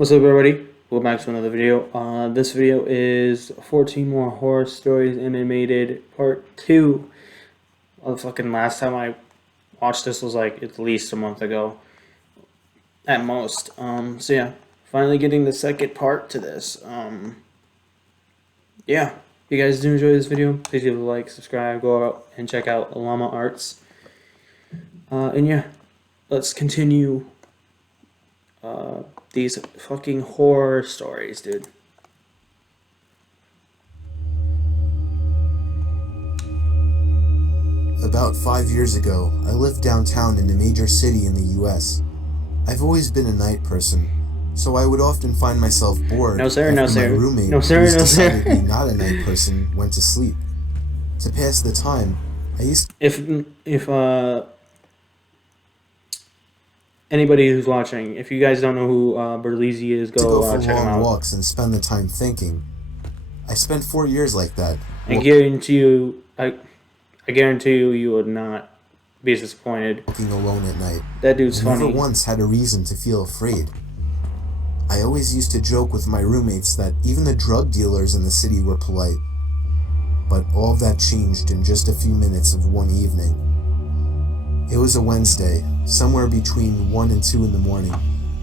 What's up, everybody? Welcome back to another video. This video is 14 more horror stories animated part 2. The fucking last time I watched this was like at least a month ago, at most. So yeah, finally getting the second part to this. Yeah, if you guys do enjoy this video, please give it a like, subscribe, go out and check out Llama Arts. And yeah, let's continue. These fucking horror stories, dude. About 5 years ago, I lived downtown in a major city in the US. I've always been a night person, so I would often find myself bored No sir, after no my sir. roommate, No sir, who's no sir. decidedly not a night person, went to sleep. To pass the time, I used If anybody who's watching, if you guys don't know who Berlizzi is, to go for check him long out. walks and spend the time thinking. I spent 4 years like that. I guarantee you, I guarantee you, you would not be disappointed. Walking alone at night. That dude's I funny. never once had a reason to feel afraid. I always used to joke with my roommates that even the drug dealers in the city were polite. But all that changed in just a few minutes of one evening. It was a Wednesday, somewhere between 1 and 2 in the morning,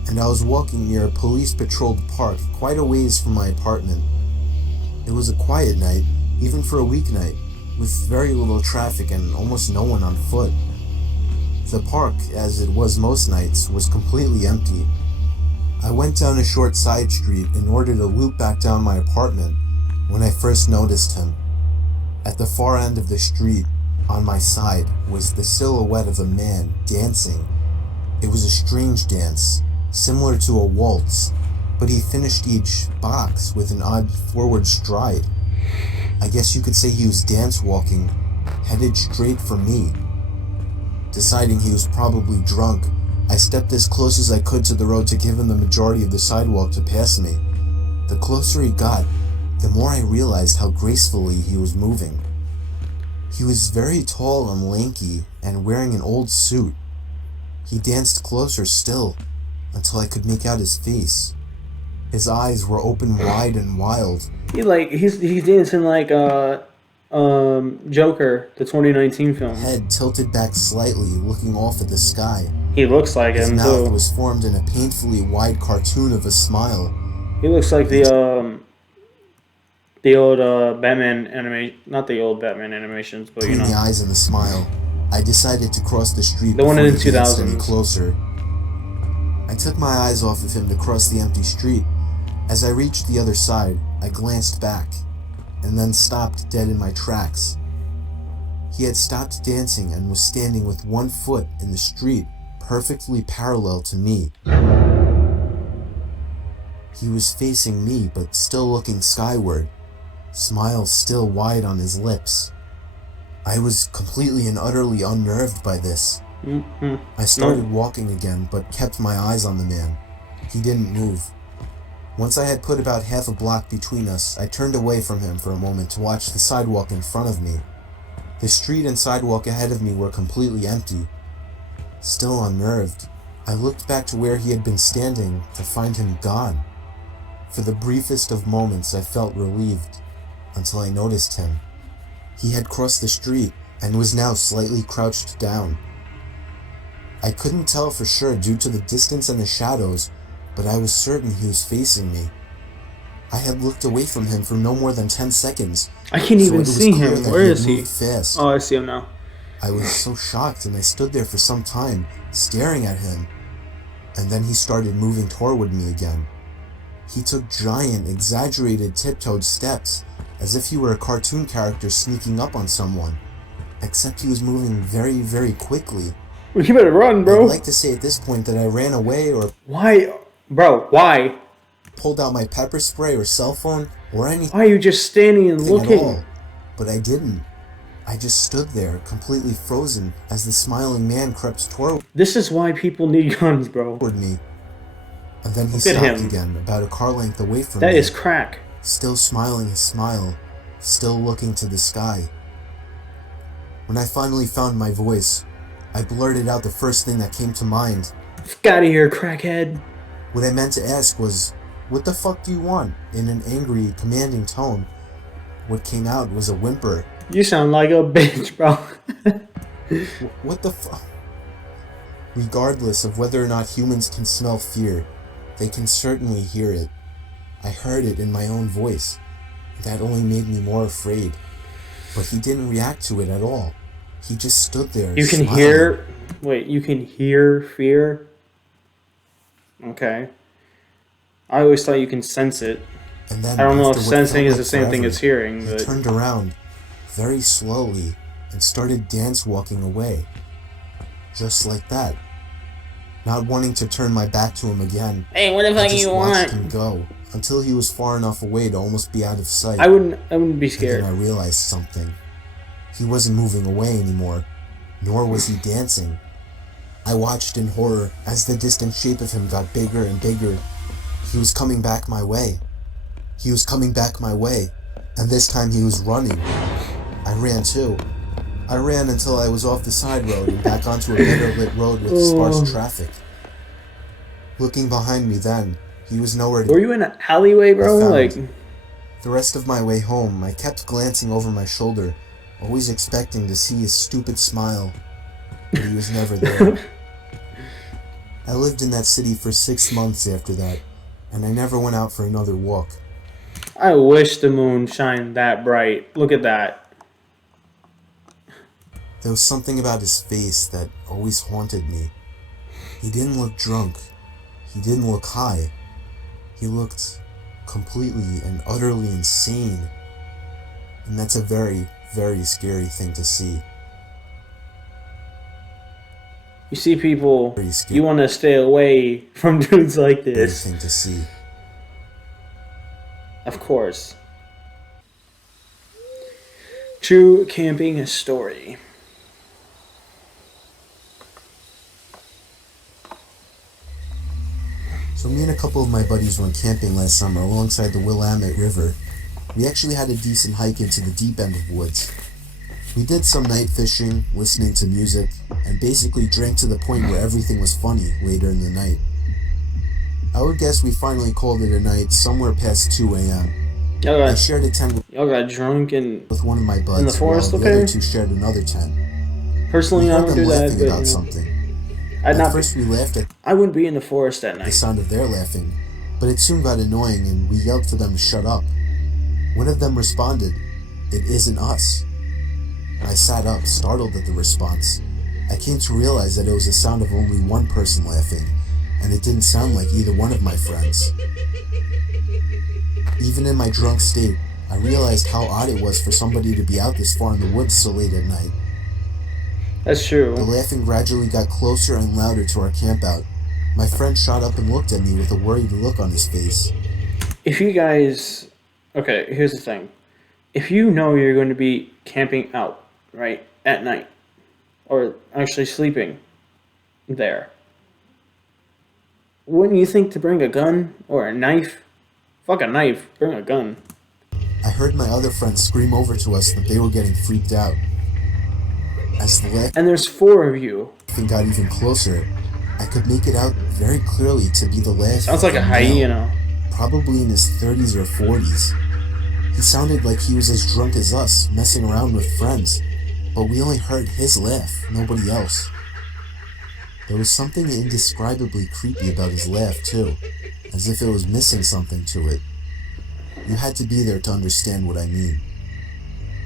and I was walking near a police-patrolled park quite a ways from my apartment. It was a quiet night, even for a weeknight, with very little traffic and almost no one on foot. The park, as it was most nights, was completely empty. I went down a short side street in order to loop back down my apartment when I first noticed him. At the far end of the street, on my side, was the silhouette of a man dancing. It was a strange dance, similar to a waltz, but he finished each box with an odd forward stride. I guess you could say he was dance walking, headed straight for me. Deciding he was probably drunk, I stepped as close as I could to the road to give him the majority of the sidewalk to pass me. The closer he got, the more I realized how gracefully he was moving. He was very tall and lanky and wearing an old suit. He danced closer still, until I could make out his face. His eyes were open wide and wild. He's dancing like Joker, the 2019 film. Head tilted back slightly, looking off at the sky. He looks like His him mouth too. was formed in a painfully wide cartoon of a smile. He looks like the old Batman animation, not the old Batman animations, but Between the eyes and the smile, I decided to cross the street the one before in the he danced 2000s. any closer. I took my eyes off of him to cross the empty street. As I reached the other side, I glanced back, and then stopped dead in my tracks. He had stopped dancing and was standing with one foot in the street, perfectly parallel to me. He was facing me, but still looking skyward, smile still wide on his lips. I was completely and utterly unnerved by this. I started walking again, but kept my eyes on the man. He didn't move. Once I had put about half a block between us, I turned away from him for a moment to watch the sidewalk in front of me. The street and sidewalk ahead of me were completely empty. Still unnerved, I looked back to where he had been standing to find him gone. For the briefest of moments I felt relieved, until I noticed him. He had crossed the street and was now slightly crouched down. I couldn't tell for sure due to the distance and the shadows, but I was certain he was facing me. I had looked away from him for no more than 10 seconds. I can't even it was see clear him. that Where he is had he? moved fast. Oh, I see him now. I was so shocked, and I stood there for some time, staring at him. And then he started moving toward me again. He took giant, exaggerated, tiptoed steps, as if he were a cartoon character sneaking up on someone. Except he was moving very, very quickly. Well, you better run, bro. I'd like to say at this point that I ran away or Why, bro? Why? pulled out my pepper spray or cell phone or anything Why are you just standing and at looking? all. But I didn't. I just stood there, completely frozen, as the smiling man crept toward This is why people need guns, bro. me. And then he Look at stopped him. again, about a car length away from That me. is crack. Still smiling his smile, still looking to the sky. When I finally found my voice, I blurted out the first thing that came to mind. Fuck out of here, crackhead. What I meant to ask was, "What the fuck do you want?" in an angry, commanding tone. What came out was a whimper. You sound like a bitch, bro. What the fuck? Regardless of whether or not humans can smell fear, they can certainly hear it. I heard it in my own voice. That only made me more afraid. But he didn't react to it at all. He just stood there. You can smiling. hear. Wait, you can hear fear? Okay. I always thought you can sense it. And then I don't know if after what sensing felt is like the same thing forever, as hearing, he but turned around very slowly and started dance walking away. Just like that. Not wanting to turn my back to him again, hey, what the I fuck just you watched want? him go until he was far enough away to almost be out of sight. I wouldn't be And then scared. I realized something. He wasn't moving away anymore, nor was he dancing. I watched in horror as the distant shape of him got bigger and bigger. He was coming back my way. He was coming back my way, and this time he was running. I ran too. I ran until I was off the side road and back onto a better lit road with sparse traffic. Looking behind me then, he was nowhere to Were you in an alleyway, bro? found. Like, The rest of my way home, I kept glancing over my shoulder, always expecting to see his stupid smile, but he was never there. I lived in that city for 6 months after that, and I never went out for another walk. I wish the moon shined that bright. Look at that. There was something about his face that always haunted me. He didn't look drunk. He didn't look high. He looked completely and utterly insane. And that's a very, very scary thing to see. You see people, Very scary you want to stay away from dudes like this. thing to see. Of course. True camping story. So me and a couple of my buddies went camping last summer alongside the Willamette River. We actually had a decent hike into the deep end of woods. We did some night fishing, listening to music, and basically drank to the point where everything was funny later in the night. I would guess we finally called it a night somewhere past 2 a.m. Y'all I got, shared a tent y'all got drunk and with one of my buds, in the forest, while the okay? other two shared another tent. personally We I heard don't them do that, laughing but about you know, something. I'd At not. first we laughed at I wouldn't be in the forest at the night. sound of their laughing, but it soon got annoying and we yelled for them to shut up. One of them responded, "It isn't us." I sat up, startled at the response. I came to realize that it was the sound of only one person laughing, and it didn't sound like either one of my friends. Even in my drunk state, I realized how odd it was for somebody to be out this far in the woods so late at night. That's The true. laughing gradually got closer and louder to our campout. My friend shot up and looked at me with a worried look on his face. If you guys, okay, here's the thing. If you know you're going to be camping out, right, at night, or actually sleeping there, wouldn't you think to bring a gun or a knife? Fuck a knife, bring a gun. I heard my other friends scream over to us that they were getting freaked out. As the laughing And there's 4 of you. got even closer, I could make it out very clearly to be the last. Sounds like a male, hyena. probably in his 30s or 40s. He sounded like he was as drunk as us, messing around with friends, but we only heard his laugh, nobody else. There was something indescribably creepy about his laugh too, as if it was missing something to it. You had to be there to understand what I mean.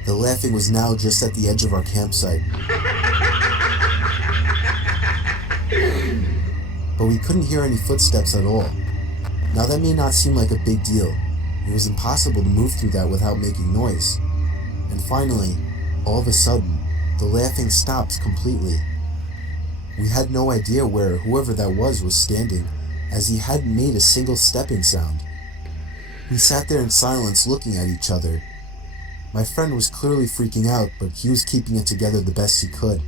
The laughing was now just at the edge of our campsite. But we couldn't hear any footsteps at all. Now that may not seem like a big deal. It was impossible to move through that without making noise. And finally, all of a sudden, the laughing stopped completely. We had no idea where whoever that was standing, as he hadn't made a single stepping sound. We sat there in silence looking at each other. My friend was clearly freaking out, but he was keeping it together the best he could.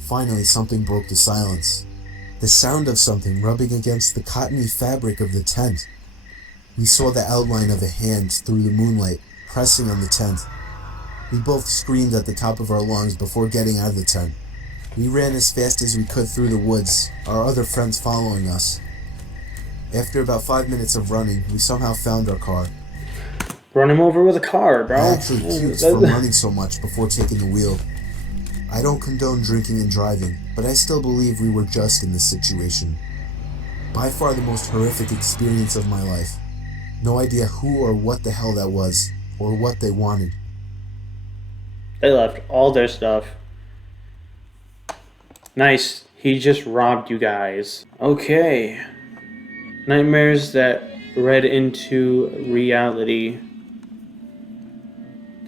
Finally, something broke the silence. The sound of something rubbing against the cottony fabric of the tent. We saw the outline of a hand through the moonlight, pressing on the tent. We both screamed at the top of our lungs before getting out of the tent. We ran as fast as we could through the woods, our other friends following us. After about 5 minutes of running, we somehow found our car. Run him over with a car, bro. I actually puked from running so much before taking the wheel. I don't condone drinking and driving, but I still believe we were just in this situation. By far the most horrific experience of my life. No idea who or what the hell that was, or what they wanted. They left all their stuff. Nice. He just robbed you guys. Okay. Nightmares that read into reality.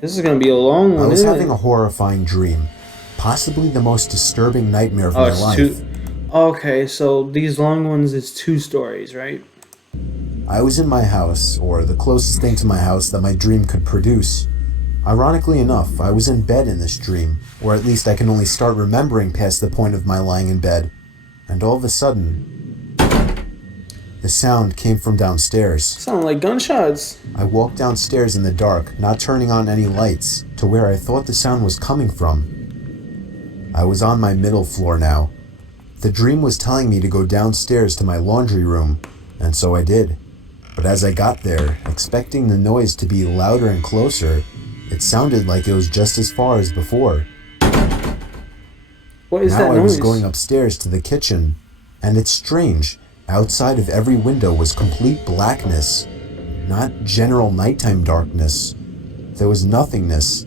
This is gonna be a long one. I was isn't having it? a horrifying dream. Possibly the most disturbing nightmare of my life. Okay, so these long ones is 2 stories, right? I was in my house, or the closest thing to my house that my dream could produce. Ironically enough, I was in bed in this dream, or at least I can only start remembering past the point of my lying in bed, and all of a sudden, the sound came from downstairs. Sound like gunshots. I walked downstairs in the dark, not turning on any lights, to where I thought the sound was coming from. I was on my middle floor now. The dream was telling me to go downstairs to my laundry room, and so I did. But as I got there, expecting the noise to be louder and closer, it sounded like it was just as far as before. What is now that noise? I was going upstairs to the kitchen, and it's strange. Outside of every window was complete blackness, not general nighttime darkness. There was nothingness.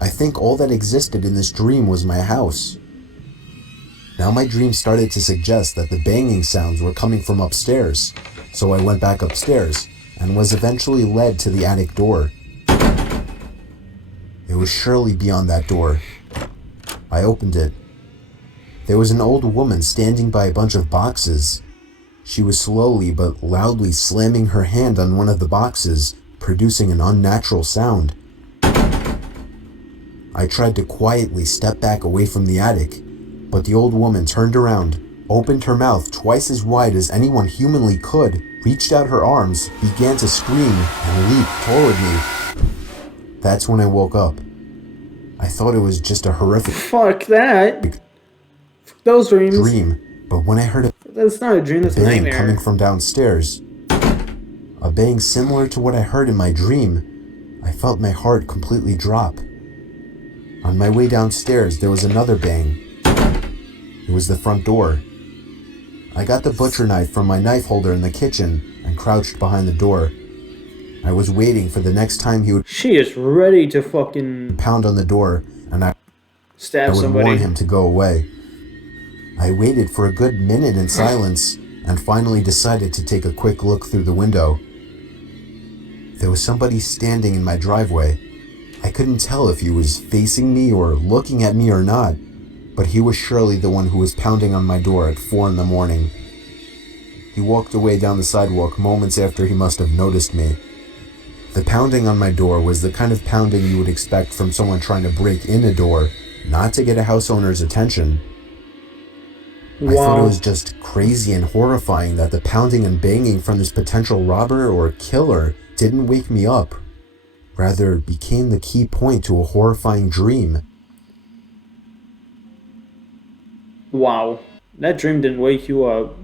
I think all that existed in this dream was my house. Now my dream started to suggest that the banging sounds were coming from upstairs, so I went back upstairs and was eventually led to the attic door. It was surely beyond that door. I opened it. There was an old woman standing by a bunch of boxes. She was slowly but loudly slamming her hand on one of the boxes, producing an unnatural sound. I tried to quietly step back away from the attic, but the old woman turned around, opened her mouth twice as wide as anyone humanly could, reached out her arms, began to scream, and leaped toward me. That's when I woke up. I thought it was just a horrific Fuck that. Fuck those dreams. dream, but when I heard a That's not a dream, that's a bang nightmare. coming from downstairs, a bang similar to what I heard in my dream, I felt my heart completely drop. On my way downstairs, there was another bang. It was the front door. I got the butcher knife from my knife holder in the kitchen and crouched behind the door. I was waiting for the next time he would She is ready to fucking pound on the door, and I stab would somebody. warn him to go away. I waited for a good minute in silence and finally decided to take a quick look through the window. There was somebody standing in my driveway. I couldn't tell if he was facing me or looking at me or not, but he was surely the one who was pounding on my door at 4 a.m. He walked away down the sidewalk moments after he must have noticed me. The pounding on my door was the kind of pounding you would expect from someone trying to break in a door, not to get a house owner's attention. Wow. I thought it was just crazy and horrifying that the pounding and banging from this potential robber or killer didn't wake me up, rather became the key point to a horrifying dream. Wow. That dream didn't wake you up.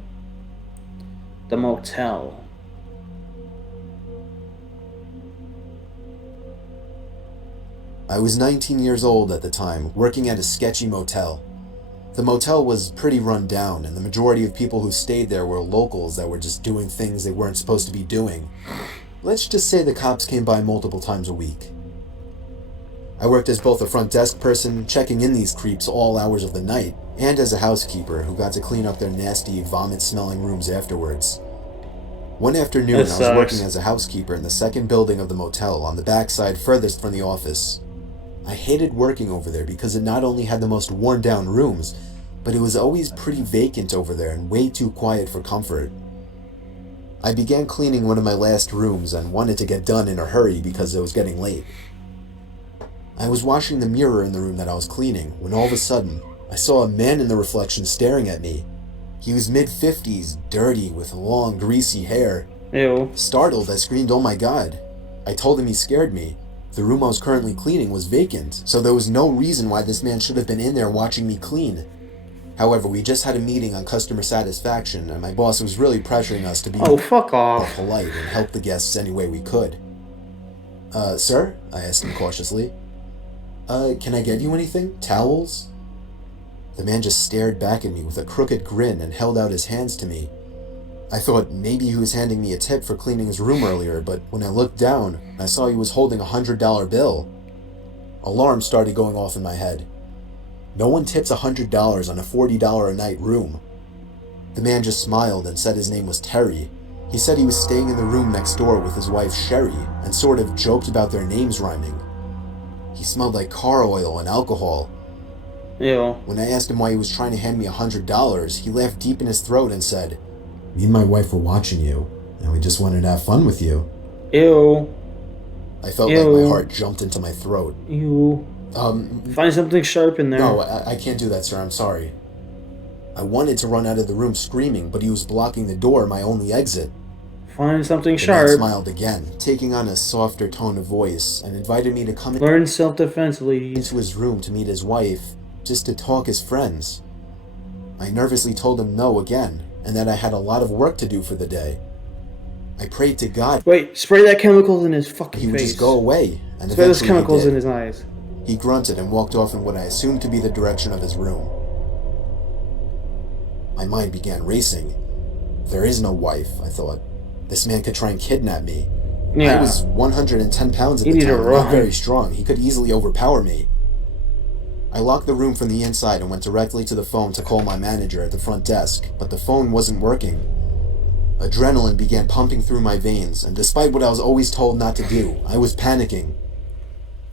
The motel. I was 19 years old at the time, working at a sketchy motel. The motel was pretty run down, and the majority of people who stayed there were locals that were just doing things they weren't supposed to be doing. Let's just say the cops came by multiple times a week. I worked as both a front desk person, checking in these creeps all hours of the night, and as a housekeeper who got to clean up their nasty, vomit-smelling rooms afterwards. One afternoon, I was working as a housekeeper in the second building of the motel on the backside furthest from the office. I hated working over there because it not only had the most worn-down rooms, but it was always pretty vacant over there and way too quiet for comfort. I began cleaning one of my last rooms and wanted to get done in a hurry because it was getting late. I was washing the mirror in the room that I was cleaning when all of a sudden, I saw a man in the reflection staring at me. He was mid-50s, dirty, with long, greasy hair. Ew. Startled, I screamed, "Oh my God." I told him he scared me. The room I was currently cleaning was vacant, so there was no reason why this man should have been in there watching me clean. However, we just had a meeting on customer satisfaction, and my boss was really pressuring us to be Oh, fuck more off. polite and help the guests any way we could. Sir? I asked him cautiously. Can I get you anything? Towels? The man just stared back at me with a crooked grin and held out his hands to me. I thought maybe he was handing me a tip for cleaning his room earlier, but when I looked down, I saw he was holding a $100 bill. Alarms started going off in my head. No one tips $100 on a $40 a night room. The man just smiled and said his name was Terry. He said he was staying in the room next door with his wife Sherry and sort of joked about their names rhyming. He smelled like car oil and alcohol. Ew. When I asked him why he was trying to hand me $100, he laughed deep in his throat and said, "Me and my wife were watching you, and we just wanted to have fun with you." Ew. I felt Ew. like my heart jumped into my throat. Ew. Find something sharp in there. No, I can't do that, sir. I'm sorry. I wanted to run out of the room screaming, but he was blocking the door, my only exit. Find something The man sharp. smiled again, taking on a softer tone of voice, and invited me to come Learn self-defense, ladies. into his room to meet his wife, just to talk as friends. I nervously told him no again, and that I had a lot of work to do for the day. I prayed to God Wait, spray that chemicals in his fucking he would face. just go away, and Spray those eventually chemicals he in did. his eyes. He grunted and walked off in what I assumed to be the direction of his room. My mind began racing. There is no wife, I thought. This man could try and kidnap me. Yeah. I was 110 pounds at You the need to time, run. not very strong. He could easily overpower me. I locked the room from the inside and went directly to the phone to call my manager at the front desk, but the phone wasn't working. Adrenaline began pumping through my veins, and despite what I was always told not to do, I was panicking.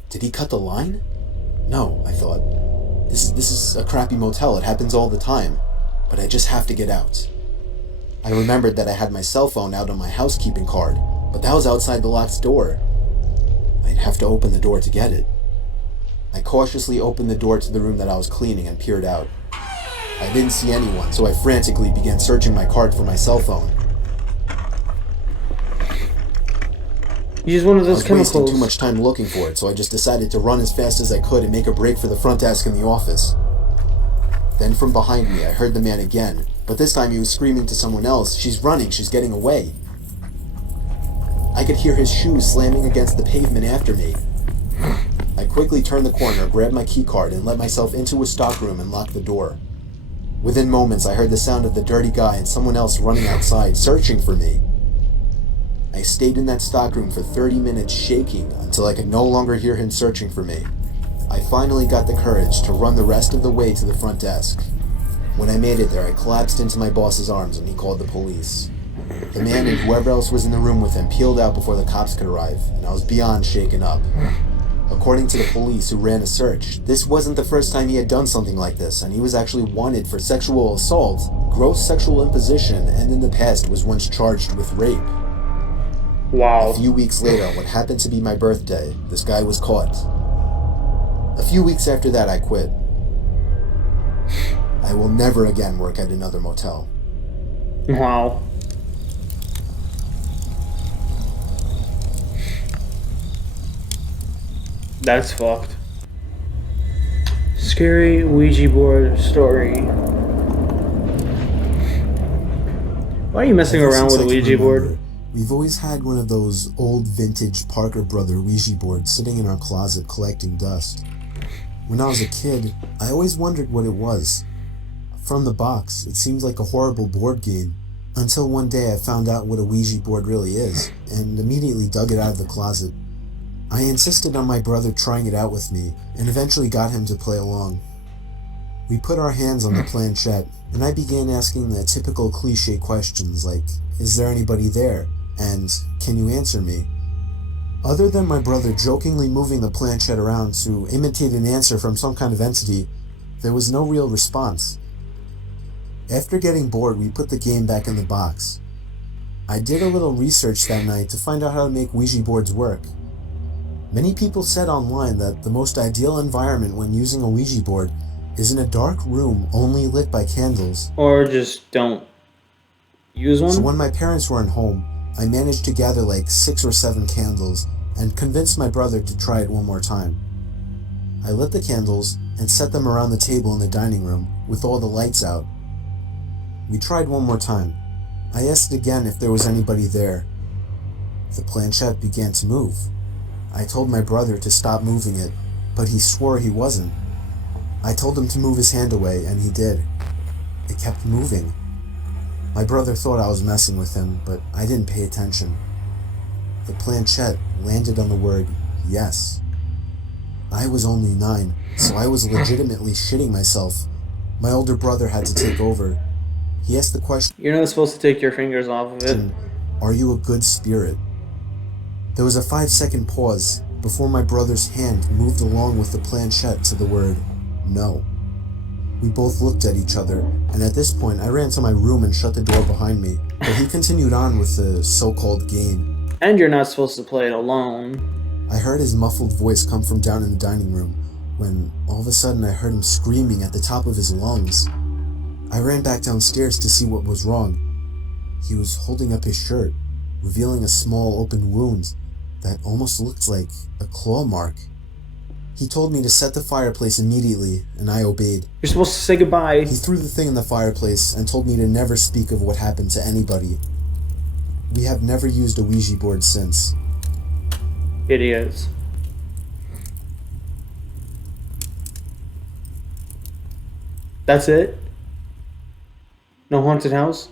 Did he cut the line? No, I thought. This is a crappy motel. It happens all the time. But I just have to get out. I remembered that I had my cell phone out on my housekeeping card, but that was outside the locked door. I'd have to open the door to get it. I cautiously opened the door to the room that I was cleaning and peered out. I didn't see anyone, so I frantically began searching my card for my cell phone. Use one of I those was wasting chemicals. too much time looking for it, so I just decided to run as fast as I could and make a break for the front desk in the office. Then from behind me, I heard the man again, but this time he was screaming to someone else, "She's running, she's getting away." I could hear his shoes slamming against the pavement after me. I quickly turned the corner, grabbed my key card, and let myself into a stockroom and locked the door. Within moments, I heard the sound of the dirty guy and someone else running outside, searching for me. I stayed in that stockroom for 30 minutes shaking until I could no longer hear him searching for me. I finally got the courage to run the rest of the way to the front desk. When I made it there, I collapsed into my boss's arms and he called the police. The man and whoever else was in the room with him peeled out before the cops could arrive, and I was beyond shaken up. According to the police who ran a search, this wasn't the first time he had done something like this, and he was actually wanted for sexual assault, gross sexual imposition, and in the past was once charged with rape. Wow. A few weeks later, what happened to be my birthday, this guy was caught. A few weeks after that, I quit. I will never again work at another motel. Wow. That's fucked. Scary Ouija board story. Why are you messing Ever around since with a I can Ouija board? remember, we've always had one of those old vintage Parker Brother Ouija boards sitting in our closet collecting dust. When I was a kid, I always wondered what it was. From the box, it seemed like a horrible board game, until one day I found out what a Ouija board really is, and immediately dug it out of the closet. I insisted on my brother trying it out with me, and eventually got him to play along. We put our hands on the planchette, and I began asking the typical cliche questions like, "Is there anybody there?" and "Can you answer me?" Other than my brother jokingly moving the planchette around to imitate an answer from some kind of entity, there was no real response. After getting bored, we put the game back in the box. I did a little research that night to find out how to make Ouija boards work. Many people said online that the most ideal environment when using a Ouija board is in a dark room only lit by candles. Or just don't use So one? when my parents weren't home, I managed to gather like 6 or 7 candles and convinced my brother to try it one more time. I lit the candles and set them around the table in the dining room with all the lights out. We tried one more time. I asked again if there was anybody there. The planchette began to move. I told my brother to stop moving it, but he swore he wasn't. I told him to move his hand away, and he did. It kept moving. My brother thought I was messing with him, but I didn't pay attention. The planchette landed on the word yes. I was only 9, so I was legitimately shitting myself. My older brother had to take over. He asked the question, You're not supposed to take your fingers off of it. "Are you a good spirit?" There was a 5-second pause before my brother's hand moved along with the planchette to the word no. We both looked at each other, and at this point I ran to my room and shut the door behind me, but he continued on with the so-called game. And you're not supposed to play it alone. I heard his muffled voice come from down in the dining room, when all of a sudden I heard him screaming at the top of his lungs. I ran back downstairs to see what was wrong. He was holding up his shirt, revealing a small open wound that almost looked like a claw mark. He told me to set the fireplace immediately, and I obeyed. You're supposed to say goodbye. He threw the thing in the fireplace and told me to never speak of what happened to anybody. We have never used a Ouija board since. Idiots. That's it? No haunted house?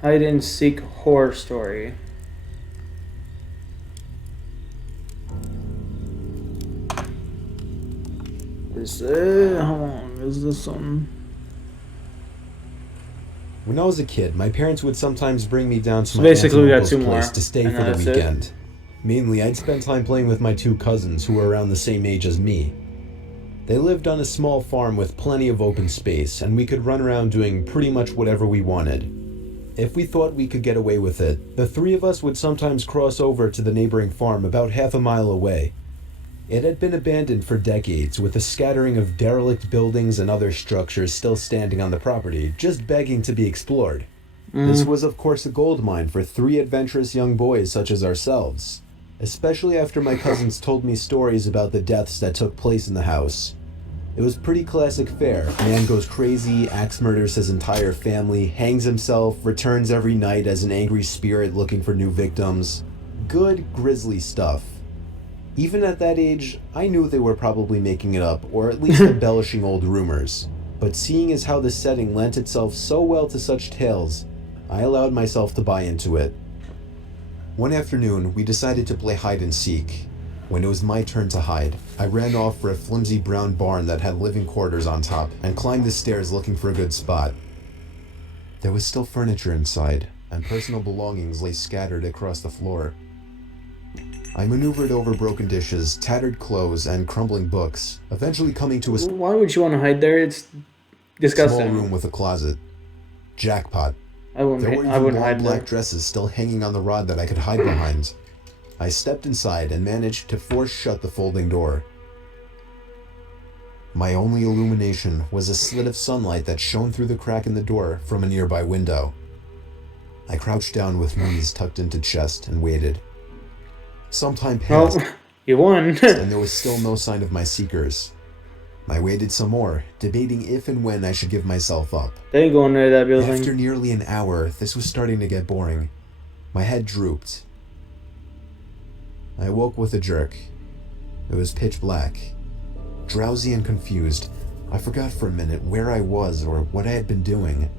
Hide and seek horror story. Is it? How long is this one? When I was a kid, my parents would sometimes bring me down to So my aunt basically and we got uncle's 2 more, place to stay and for the that's it. weekend. Mainly, I'd spend time playing with my 2 cousins who were around the same age as me. They lived on a small farm with plenty of open space, and we could run around doing pretty much whatever we wanted. If we thought we could get away with it, the 3 of us would sometimes cross over to the neighboring farm about half a mile away. It had been abandoned for decades, with a scattering of derelict buildings and other structures still standing on the property, just begging to be explored. This was of course a gold mine for 3 adventurous young boys such as ourselves, especially after my cousins told me stories about the deaths that took place in the house. It was pretty classic fare. Man goes crazy, axe murders his entire family, hangs himself, returns every night as an angry spirit looking for new victims. Good, grisly stuff. Even at that age, I knew they were probably making it up, or at least embellishing old rumors. But seeing as how the setting lent itself so well to such tales, I allowed myself to buy into it. One afternoon, we decided to play hide and seek. When it was my turn to hide, I ran off for a flimsy brown barn that had living quarters on top, and climbed the stairs looking for a good spot. There was still furniture inside, and personal belongings lay scattered across the floor. I maneuvered over broken dishes, tattered clothes, and crumbling books, eventually coming to a Why would you want to hide there? It's disgusting. small room with a closet. Jackpot. I wouldn't. There were I even wouldn't long hide black there. dresses still hanging on the rod that I could hide behind. I stepped inside and managed to force shut the folding door. My only illumination was a slit of sunlight that shone through the crack in the door from a nearby window. I crouched down with knees tucked into chest and waited. Some time passed, Well, you won. and there was still no sign of my seekers. I waited some more, debating if and when I should give myself up. They ain't going near that building. After nearly an hour, this was starting to get boring. My head drooped. I woke with a jerk. It was pitch black. Drowsy and confused, I forgot for a minute where I was or what I had been doing.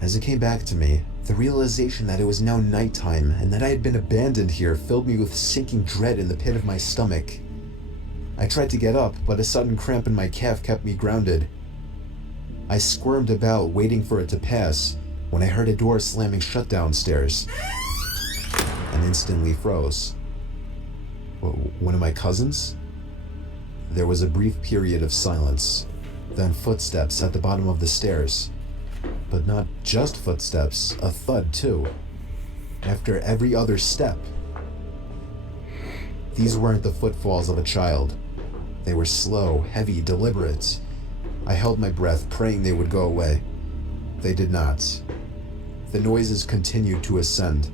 As it came back to me, the realization that it was now nighttime and that I had been abandoned here filled me with sinking dread in the pit of my stomach. I tried to get up, but a sudden cramp in my calf kept me grounded. I squirmed about, waiting for it to pass, when I heard a door slamming shut downstairs, and instantly froze. One of my cousins? There was a brief period of silence, then footsteps at the bottom of the stairs. But not just footsteps, a thud too. After every other step. These weren't the footfalls of a child. They were slow, heavy, deliberate. I held my breath, praying they would go away. They did not. The noises continued to ascend.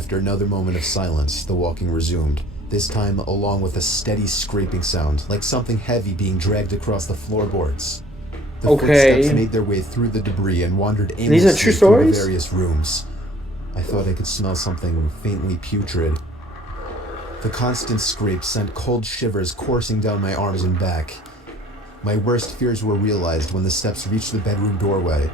After another moment of silence, the walking resumed, this time along with a steady scraping sound, like something heavy being dragged across the floorboards. The footsteps made their way through the debris and wandered aimlessly through the various rooms. I thought I could smell something faintly putrid. The constant scrape sent cold shivers coursing down my arms and back. My worst fears were realized when the steps reached the bedroom doorway.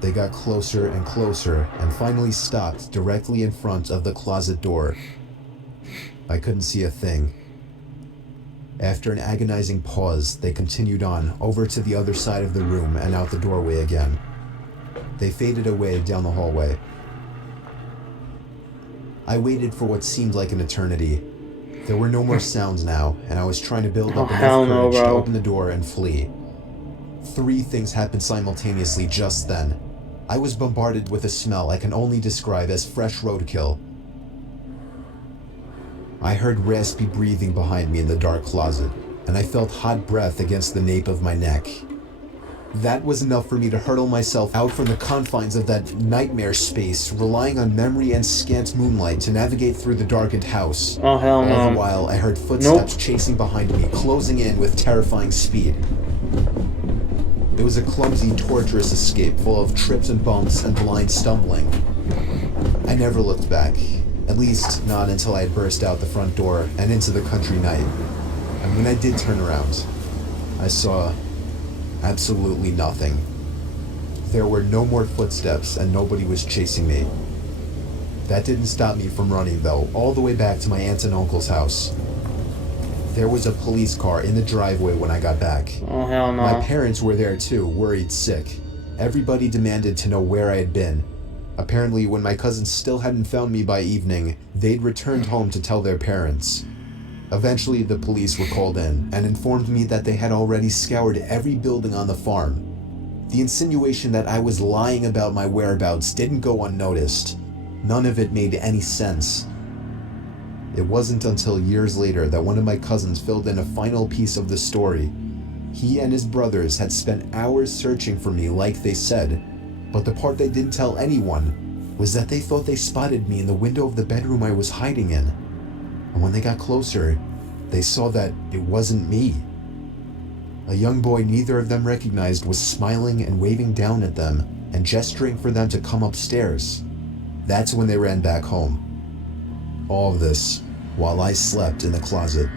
They got closer and closer and finally stopped directly in front of the closet door. I couldn't see a thing. After an agonizing pause, they continued on, over to the other side of the room and out the doorway again. They faded away down the hallway. I waited for what seemed like an eternity. There were no more sounds now, and I was trying to build up enough courage to open the door and flee. 3 things happened simultaneously just then. I was bombarded with a smell I can only describe as fresh roadkill. I heard raspy breathing behind me in the dark closet, and I felt hot breath against the nape of my neck. That was enough for me to hurtle myself out from the confines of that nightmare space, relying on memory and scant moonlight to navigate through the darkened house. Oh, hell no. All the while, I heard footsteps chasing behind me, closing in with terrifying speed. It was a clumsy, torturous escape full of trips and bumps and blind stumbling. I never looked back. At least, not until I had burst out the front door and into the country night. And when I did turn around, I saw absolutely nothing. There were no more footsteps and nobody was chasing me. That didn't stop me from running, though, all the way back to my aunt and uncle's house. There was a police car in the driveway when I got back. Oh, hell no. My parents were there too, worried sick. Everybody demanded to know where I had been. Apparently, when my cousins still hadn't found me by evening, they'd returned home to tell their parents. Eventually, the police were called in and informed me that they had already scoured every building on the farm. The insinuation that I was lying about my whereabouts didn't go unnoticed. None of it made any sense. It wasn't until years later that one of my cousins filled in a final piece of the story. He and his brothers had spent hours searching for me like they said, but the part they didn't tell anyone was that they thought they spotted me in the window of the bedroom I was hiding in. And when they got closer, they saw that it wasn't me. A young boy neither of them recognized was smiling and waving down at them and gesturing for them to come upstairs. That's when they ran back home. All of this while I slept in the closet.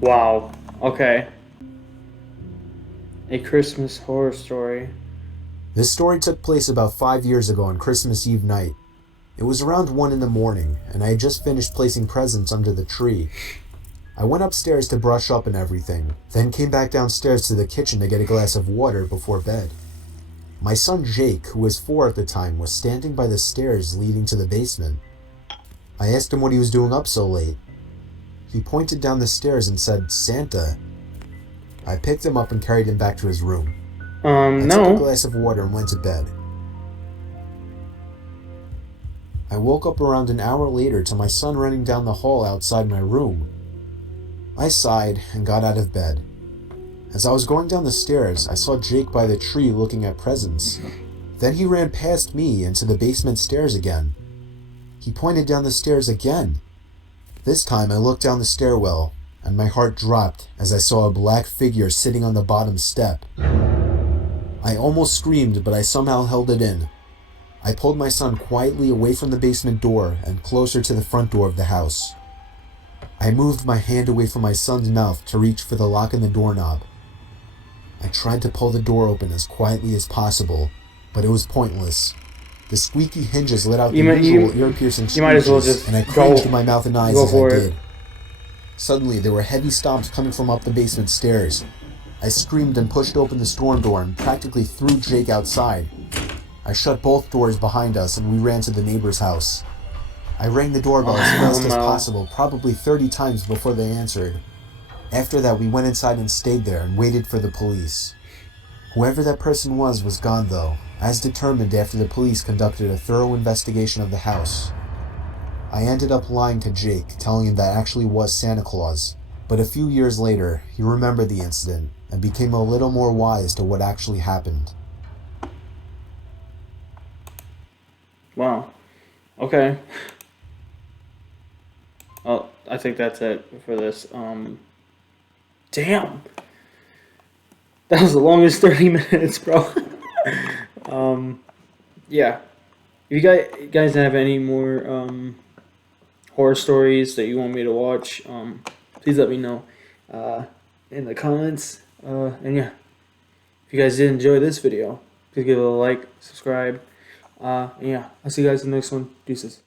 Wow. Okay. A Christmas horror story. This story took place about 5 years ago on Christmas Eve night. It was around 1 in the morning, and I had just finished placing presents under the tree. I went upstairs to brush up and everything, then came back downstairs to the kitchen to get a glass of water before bed. My son Jake, who was 4 at the time, was standing by the stairs leading to the basement. I asked him what he was doing up so late. He pointed down the stairs and said, "Santa." I picked him up and carried him back to his room. I took a glass of water and went to bed. I woke up around an hour later to my son running down the hall outside my room. I sighed and got out of bed. As I was going down the stairs, I saw Jake by the tree looking at presents. Then he ran past me into the basement stairs again. He pointed down the stairs again. This time I looked down the stairwell, and my heart dropped as I saw a black figure sitting on the bottom step. I almost screamed, but I somehow held it in. I pulled my son quietly away from the basement door and closer to the front door of the house. I moved my hand away from my son's mouth to reach for the lock in the doorknob. I tried to pull the door open as quietly as possible, but it was pointless. The squeaky hinges let out the usual ear-piercing screeches, and I cringed my mouth and eyes as I did. Suddenly, there were heavy stomps coming from up the basement stairs. I screamed and pushed open the storm door and practically threw Jake outside. I shut both doors behind us and we ran to the neighbor's house. I rang the doorbell as fast as possible, probably 30 times before they answered. After that, we went inside and stayed there and waited for the police. Whoever that person was gone though, as determined after the police conducted a thorough investigation of the house. I ended up lying to Jake, telling him that actually was Santa Claus, but a few years later, he remembered the incident and became a little more wise to what actually happened. Wow. Okay. Oh, I think that's it for this. Damn. That was the longest 30 minutes, bro. Yeah. If you guys have any more horror stories that you want me to watch, please let me know in the comments. And yeah, if you guys did enjoy this video, please give it a like, subscribe. And yeah, I'll see you guys in the next one. Deuces.